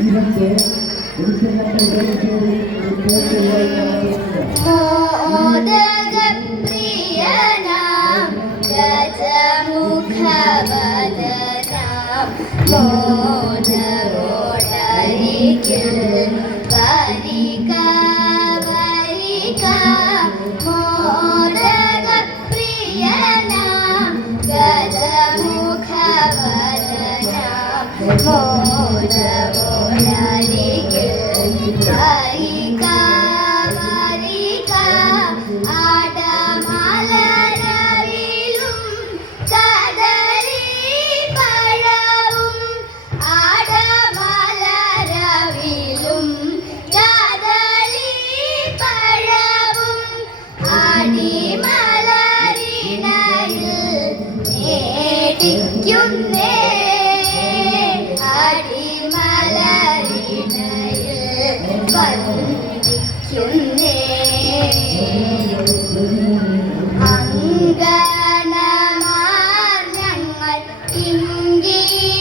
ഇതൊക്കെ മോദകപ്രിയനാം ഗജമുഖവദനാം. മോദരോട്ടരികിൽ പോലെ പോലെ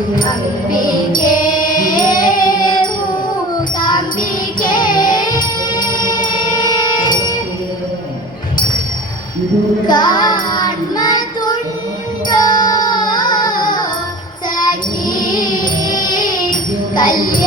അംബികേ മൂകാംബികേ കാൺമതുണ്ടോ സഖി കല്ല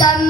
Islam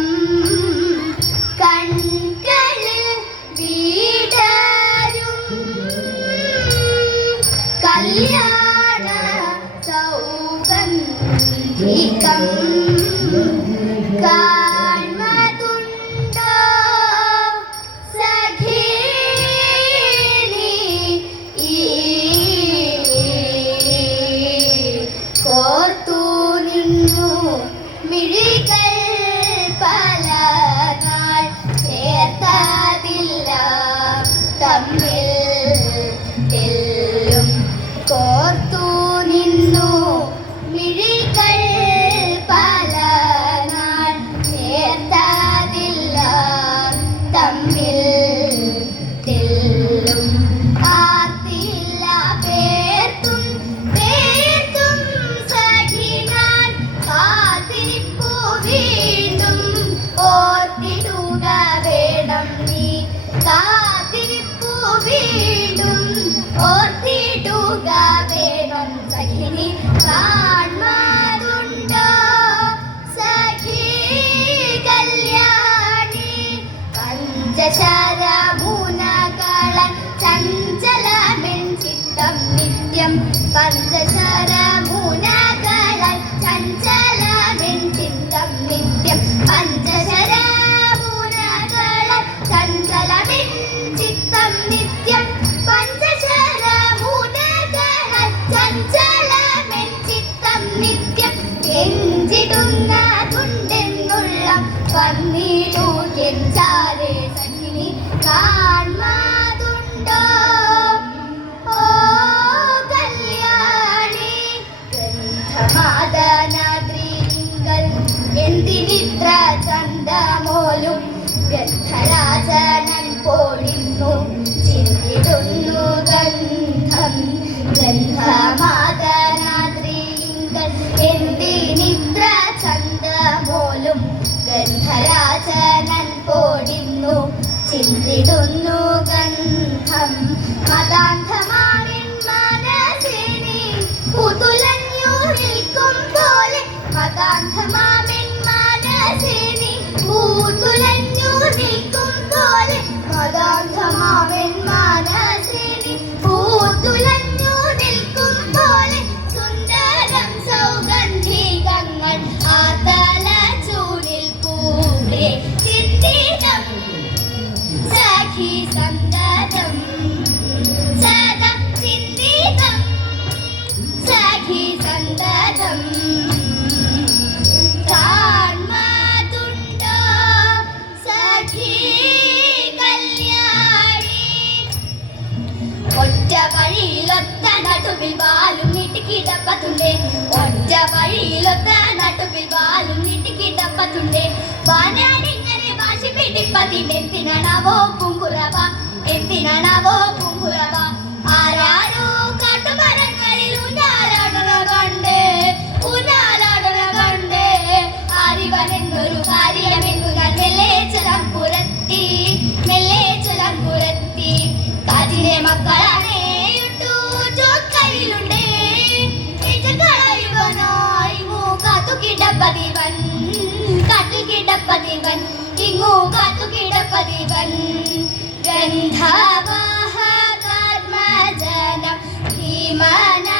Come on, ಬಾಲುನಿಟಿ ಗಿಡಪ್ಪ ತುಂಡೆ ಬಾನಾಡಿಂಗನೆ ಬಾಸಿ ಬಿಡಿಪ್ಪ ತಿನೆತ್ತಿನ ನಾವೋ ಕುಂಕುರವ ಎತ್ತಿನ ನಾವೋ കിടപ്പതിവൻ ഇങ്ങു കാത്തു കിടപ്പതിവൻ. ഗന്ധവാഹകർമ്മജനം ഭീമനാം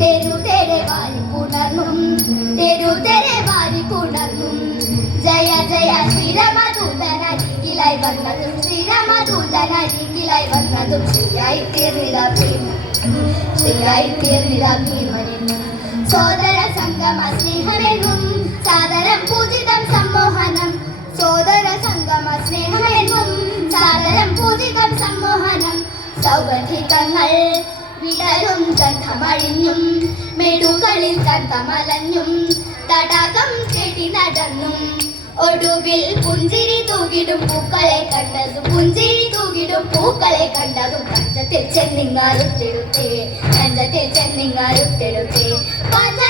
തെരു തെരെ വാരി പുണർന്നും തെരു തെരെ വാരി പുണർന്നും. ജയ ജയ ശ്രീരമദൂതനരികിലായി വന്നതും ശ്രീരമദൂതനരികിലായി വന്നതും ശ്രീയായി തീർന്നിട ഭീമ ശ്രീയായി തീർന്നിട ഭീമനെന്നും. സോദര വിടരും ഗന്ധമഴിഞ്ഞും മെടുകളിൽ ഗന്ധമലഞ്ഞും തടാകം ചെടി നടന്നും. ഒടുവിൽ പുഞ്ചിരി തൂകിടും പൂക്കളെ കണ്ടതും പുഞ്ചിരി തൂകിടും പൂക്കളെ കണ്ടതും. കഞ്ചത്തിൽ ചെന്നിങ്ങാരുത്തെടുത്തേ കഞ്ചത്തിൽ ചെന്നിങ്ങാരുത്തെടുത്തേ പാഞ്ചാലി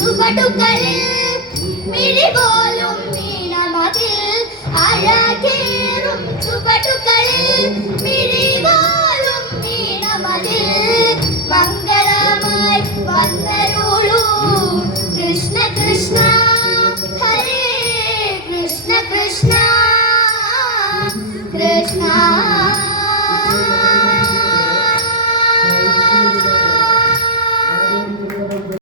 ചുവടുകളിൽ മിഴിപോലും നീണമതിൽ അഴകേറും ചുവടുകളിൽ വീണമതിൽ മംഗളമായി